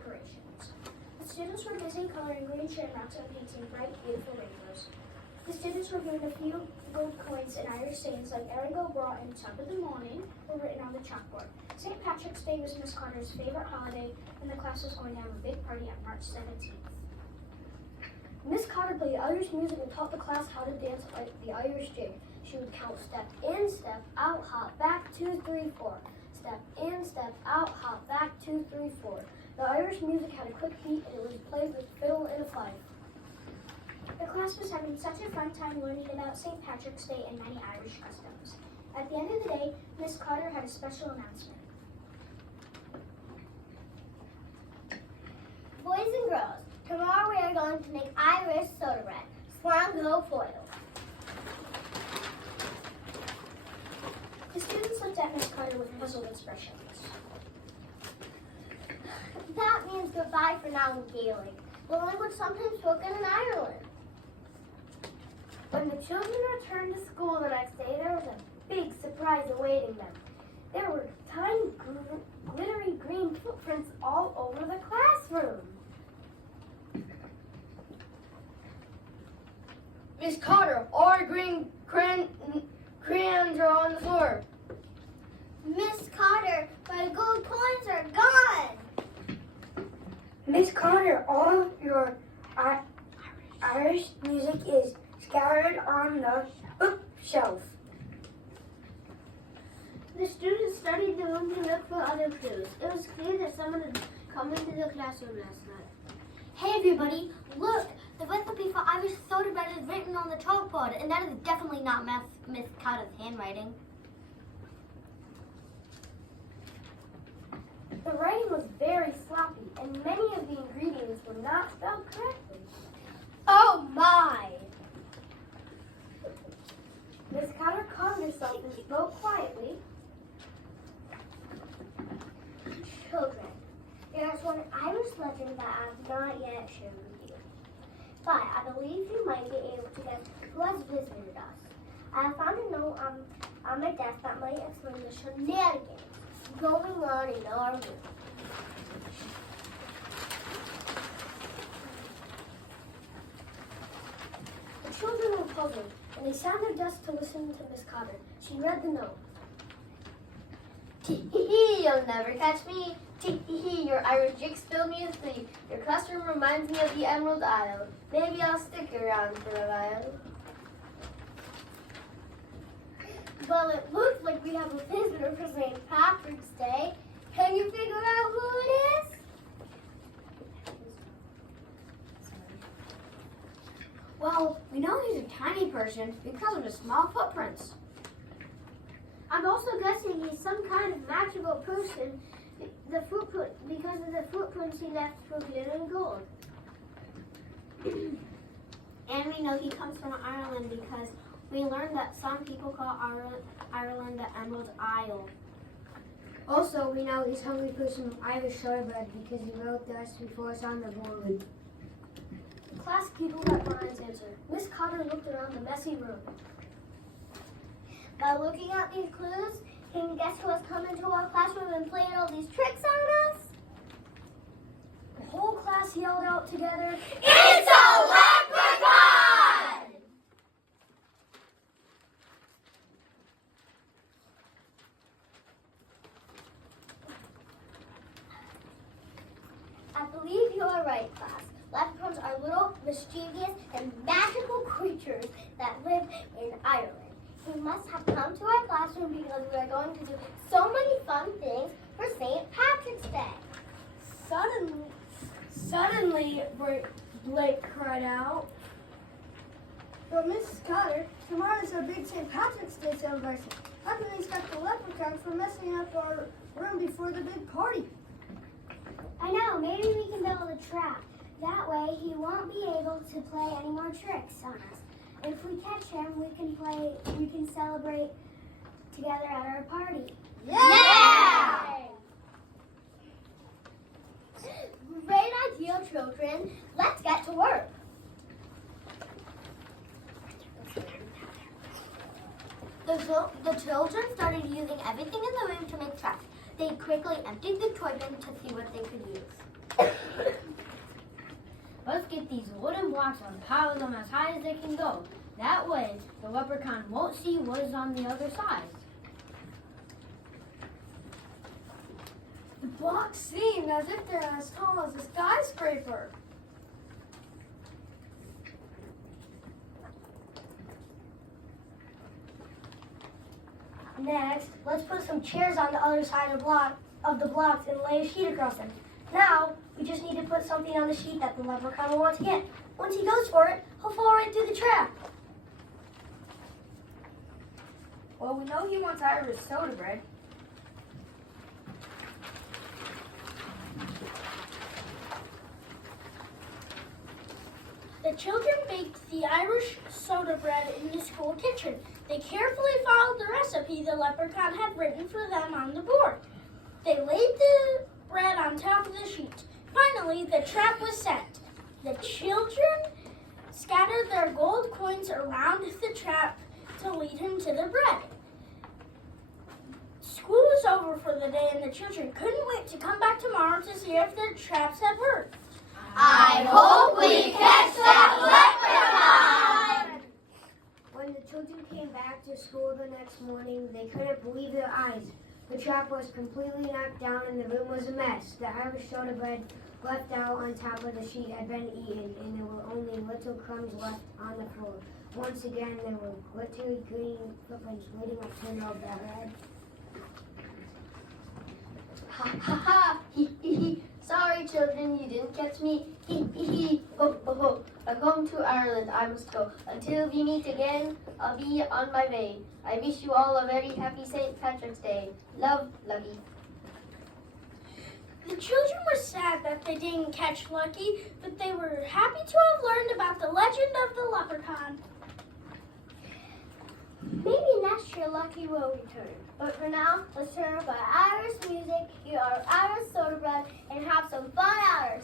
decorations. The students were busy coloring green shamrocks and painting bright, beautiful rainbows. The students were given a few gold coins and Irish sayings like Erin go bra and top of the morning were written on the chalkboard. St. Patrick's Day was Miss Carter's favorite holiday, and the class was going to have a big party on March 17th. Miss Carter played Irish music and taught the class how to dance like the Irish jig. She would count step in, step out, hop back, 2, 3, 4. Step in, step out, hop back, 2, 3, 4. The Irish music had a quick beat and it was played with fiddle and a fife. The class was having such a fun time learning about St. Patrick's Day and many Irish customs. At the end of the day, Miss Carter had a special announcement. Boys and girls, tomorrow we are going to make Irish soda bread, Swango foil. The students looked at Miss Carter with puzzled expressions. That means goodbye for now in Gaelic, the language sometimes spoken in Ireland. When the children returned to school the next day, there was a big surprise awaiting them. There were tiny, glittery green footprints all over the classroom. Miss Carter, our green crayons are on the floor. Miss Carter, my gold coins are gone. Miss Carter, all your Irish music is scattered on the bookshelf. The students studied the room to look for other clues. It was clear that someone had come into the classroom last night. Hey everybody, look! The recipe for Irish soda bread is written on the chalkboard, and that is definitely not Miss Carter's handwriting. The writing was very sloppy, and many of the ingredients were not spelled correctly. Oh my! Miss Carter calmed herself and spoke quietly. Children, there is one Irish legend that I have not yet shared with you. But I believe you might be able to guess who has visited us. I have found a note on my desk that might explain the shenanigans going on in our room. The children were puzzled, and they sat at their desks to listen to Miss Carter. She read the note. Tee-hee-hee, you'll never catch me. Tee-hee-hee, your Irish jig spilled me asleep. Your classroom reminds me of the Emerald Isle. Maybe I'll stick around for a while. Well, it looks like we have a visitor for St. Patrick's Day. Can you figure out who it is? Well, we know he's a tiny person because of his small footprints. I'm also guessing he's some kind of magical person. Because of the footprints he left for glitter and gold. And we know he comes from Ireland because we learned that some people call Ireland the Emerald Isle. Also, we know he's hungry for some Irish soda bread because he wrote this before it's on the board. The class giggled at Brian's answer. Miss Carter looked around the messy room. By looking at these clues, can you guess who has come into our classroom and played all these tricks on us? The whole class yelled out together, It's a leprechaun! I believe you are right, class. Leprechauns are little, mischievous, and magical creatures that live in Ireland. You must have come to our classroom because we are going to do so many fun things for St. Patrick's Day. Suddenly, Blake cried out. But Mrs. Carter, tomorrow is our big St. Patrick's Day celebration. How can we expect the leprechaun for messing up our room before the big party? I know, maybe we can build a trap. That way he won't be able to play any more tricks on us. If we catch him, we can celebrate together at our party. Yeah! Great idea, children. Let's get to work. The children started using everything in the room to make traps. They quickly emptied the toy bin to see what they could use. Let's get these wooden blocks and pile them as high as they can go. That way, the leprechaun won't see what is on the other side. The blocks seem as if they're as tall as a skyscraper. Next, let's put some chairs on the other side of the blocks and lay a sheet across them. Now, we just need to put something on the sheet that the leprechaun will want to get. Once he goes for it, he'll fall right through the trap. Well, we know he wants Irish soda bread. The children baked the Irish soda bread in the school kitchen. They carefully followed the recipe the leprechaun had written for them on the board. They laid the bread on top of the sheet. Finally, the trap was set. The children scattered their gold coins around the trap to lead him to the bread. School was over for the day, and the children couldn't wait to come back tomorrow to see if their traps had worked. I hope we catch that leprechaun! When the children came back to school the next morning, they couldn't believe their eyes. The trap was completely knocked down and the room was a mess. The Irish soda bread left out on top of the sheet had been eaten, and there were only little crumbs left on the floor. Once again, there were glittery green footprints leading up to no better. Ha ha ha! Hee hee hee! Sorry, children, you didn't catch me. Hee hee hee! Ho ho ho! I'm home to Ireland. I must go. Until we meet again, I'll be on my way. I wish you all a very happy St. Patrick's Day. Love, Lucky. The children were sad that they didn't catch Lucky, but they were happy to have learned about the legend of the leprechaun. Maybe next year Lucky will return. But for now, let's turn up our Irish music, eat our Irish soda bread, and have some fun Irish